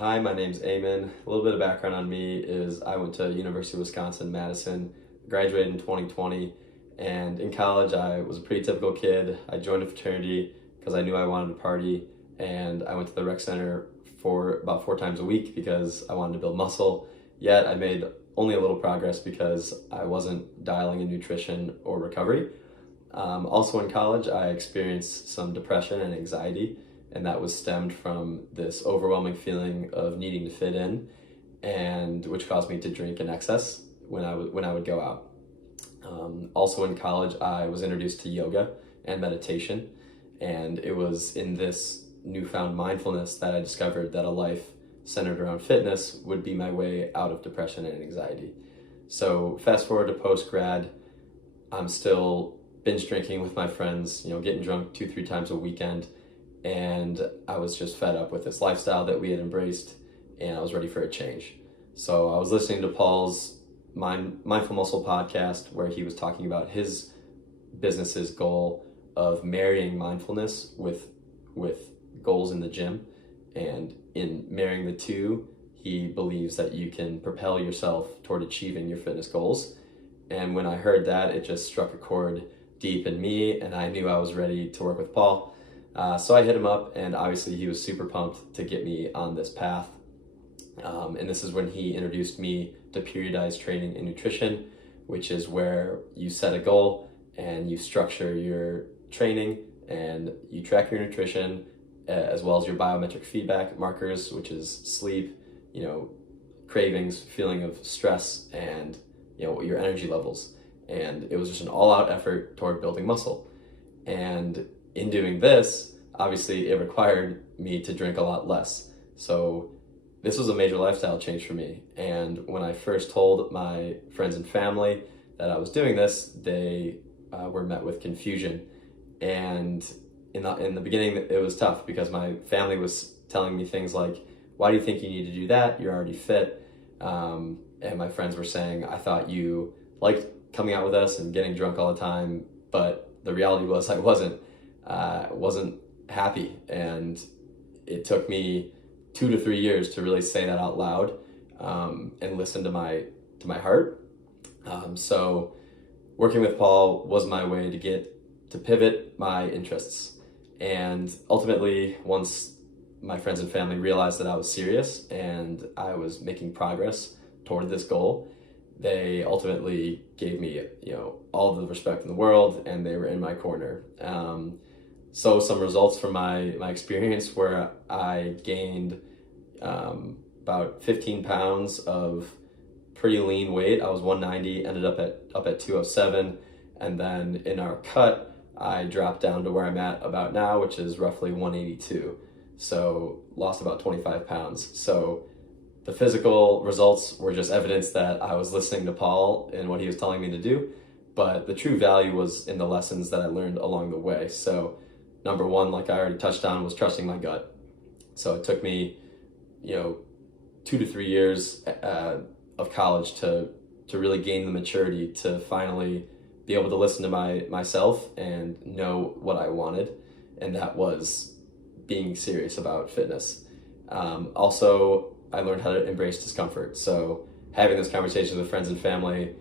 Hi, my name's Eamon. A little bit of background on me is I went to University of Wisconsin-Madison, graduated in 2020, and in college I was a pretty typical kid. I joined a fraternity because I knew I wanted to party, and I went to the rec center for about 4 times a week because I wanted to build muscle. Yet I made only a little progress because I wasn't dialing in nutrition or recovery. Also in college, I experienced some depression and anxiety, and that was stemmed from this overwhelming feeling of needing to fit in, and which caused me to drink in excess when I would go out. Also in college, I was introduced to yoga and meditation, and it was in this newfound mindfulness that I discovered that a life centered around fitness would be my way out of depression and anxiety. So fast forward to post-grad, I'm still binge drinking with my friends, getting drunk 2-3 times a weekend, and I was just fed up with this lifestyle that we had embraced, and I was ready for a change. So I was listening to Paul's Mindful Muscle podcast, where he was talking about his business's goal of marrying mindfulness with goals in the gym, and in marrying the two, he believes that you can propel yourself toward achieving your fitness goals. And when I heard that, it just struck a chord deep in me, and I knew I was ready to work with Paul. So I hit him up, and obviously he was super pumped to get me on this path. And this is when he introduced me to periodized training and nutrition, which is where you set a goal and you structure your training and you track your nutrition as well as your biometric feedback markers, which is sleep, cravings, feeling of stress, and your energy levels. And it was just an all-out effort toward building muscle. And in doing this, obviously it required me to drink a lot less. So this was a major lifestyle change for me. And when I first told my friends and family that I was doing this, they were met with confusion. And in the beginning, it was tough because my family was telling me things like, "Why do you think you need to do that? You're already fit." And my friends were saying, "I thought you liked coming out with us and getting drunk all the time," but the reality was I wasn't happy, and it took me 2 to 3 years to really say that out loud and listen to my heart. So working with Paul was my way to pivot my interests, and ultimately, once my friends and family realized that I was serious and I was making progress toward this goal, they ultimately gave me, all the respect in the world, and they were in my corner. So some results from my experience where I gained about 15 pounds of pretty lean weight. I was 190, ended up at 207, and then in our cut, I dropped down to where I'm at about now, which is roughly 182. So lost about 25 pounds. So the physical results were just evidence that I was listening to Paul and what he was telling me to do, but the true value was in the lessons that I learned along the way. So number one, like I already touched on, was trusting my gut. So it took me, 2 to 3 years of college to really gain the maturity to finally be able to listen to myself and know what I wanted, and that was being serious about fitness. Also, I learned how to embrace discomfort. So having those conversations with friends and family,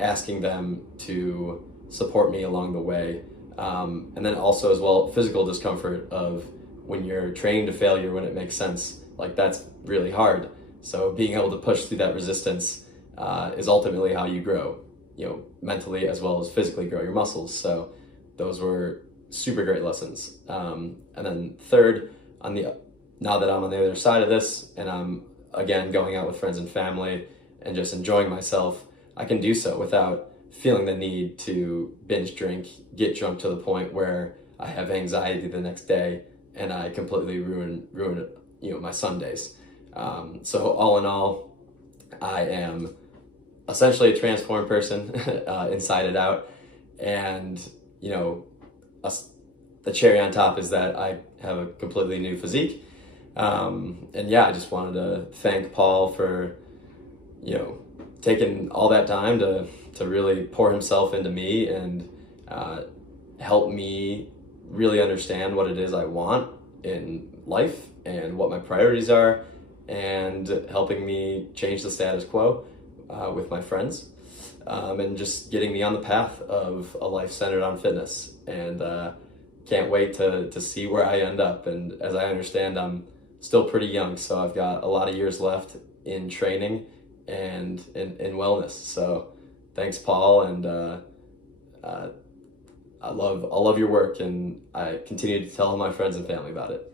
asking them to support me along the way. And then also as well, physical discomfort of when you're training to failure, when it makes sense, like that's really hard. So being able to push through that resistance is ultimately how you grow, mentally as well as physically grow your muscles. So those were super great lessons. And then third, now that I'm on the other side of this and I'm again going out with friends and family and just enjoying myself, I can do so without feeling the need to binge drink, get drunk to the point where I have anxiety the next day and I completely ruin my Sundays. So all in all, I am essentially a transformed person inside and out. And the cherry on top is that I have a completely new physique. And yeah, I just wanted to thank Paul for, taking all that time to really pour himself into me and help me really understand what it is I want in life and what my priorities are, and helping me change the status quo with my friends, and just getting me on the path of a life centered on fitness. And can't wait to see where I end up. And as I understand, I'm still pretty young, so I've got a lot of years left in training and in wellness. So thanks, Paul, and I love your work, and I continue to tell my friends and family about it.